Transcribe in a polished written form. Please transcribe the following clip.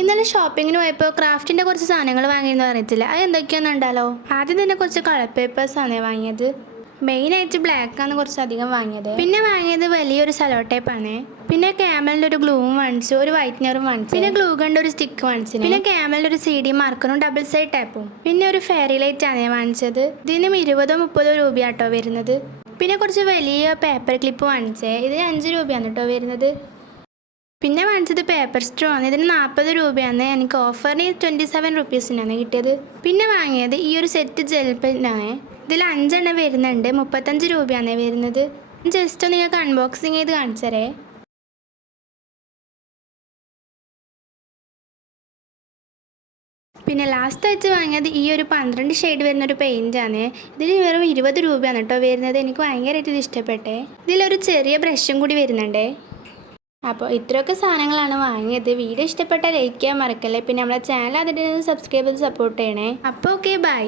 ഇന്നലെ ഷോപ്പിങ്ങിന് പോയപ്പോൾ ക്രാഫ്റ്റിൻ്റെ കുറച്ച് സാധനങ്ങൾ വാങ്ങിയെന്ന് പറഞ്ഞിട്ടില്ല. അത് എന്തൊക്കെയാണെന്ന് ഉണ്ടല്ലോ. ആദ്യം തന്നെ കുറച്ച് കളർ പേപ്പേഴ്സാണ് വാങ്ങിയത്. മെയിനായിട്ട് ബ്ലാക്കാണ് കുറച്ചധികം വാങ്ങിയത്. പിന്നെ വാങ്ങിയത് വലിയൊരു സെലോ ടേപ്പാണ്. പിന്നെ ക്യാമലിൻ്റെ ഒരു ഗ്ലൂവും വാങ്ങിച്ചു, ഒരു വൈറ്റ്നറും വാങ്ങിച്ചു. പിന്നെ ഗ്ലൂ ഗണ്ണിൻ്റെ ഒരു സ്റ്റിക്ക് വാങ്ങിച്ചു. പിന്നെ ക്യാമലിൻ്റെ ഒരു CD മാർക്കറും ഡബിൾ സൈഡ് ടാപ്പും. പിന്നെ ഒരു ഫെയറി ലൈറ്റാണ് വാങ്ങിച്ചത്. ഇതിനും 20-30 രൂപയാട്ടോ വരുന്നത്. പിന്നെ കുറച്ച് വലിയ പേപ്പർ ക്ലിപ്പ് വാങ്ങിച്ചേ. ഇതിന് 5 രൂപയാണ് കേട്ടോ വരുന്നത്. പിന്നെ വാങ്ങിച്ചത് പേപ്പർ സ്ട്രോ ആണ്. ഇതിന് 40 രൂപയാണ്. എനിക്ക് ഓഫറിന് 27 റുപ്പീസിനാണ് കിട്ടിയത്. പിന്നെ വാങ്ങിയത് ഈ ഒരു സെറ്റ് ജെൽ പെന്നാണ്. ഇതിൽ 5 എണ്ണം വരുന്നുണ്ട്. 35 രൂപയാണ് വരുന്നത്. ജസ്റ്റ് ഒന്ന് നിങ്ങൾക്ക് അൺബോക്സിങ് ചെയ്ത് കാണിച്ചരേ. പിന്നെ ലാസ്റ്റ് ആയിട്ട് വാങ്ങിയത് ഈ ഒരു 12 ഷെയ്ഡ് വരുന്നൊരു പെയിൻ്റാണ്. ഇതിന് വെറും 20 രൂപയാണ് കേട്ടോ വരുന്നത്. എനിക്ക് ഭയങ്കരമായിട്ട് ഇത് ഇഷ്ടപ്പെട്ടെ. ഇതിലൊരു ചെറിയ ബ്രഷും കൂടി വരുന്നുണ്ടേ. അപ്പോൾ ഇത്രയൊക്കെ സാധനങ്ങളാണ് വാങ്ങിയത്. വീഡിയോ ഇഷ്ടപ്പെട്ടാൽ ലൈക്ക് ചെയ്യാൻ മറക്കല്ലേ. പിന്നെ നമ്മളെ ചാനൽ അതിൻ്റെ സബ്സ്ക്രൈബ് ചെയ്ത് സപ്പോർട്ട് ചെയ്യണേ. അപ്പോൾ ഓക്കെ, ബൈ.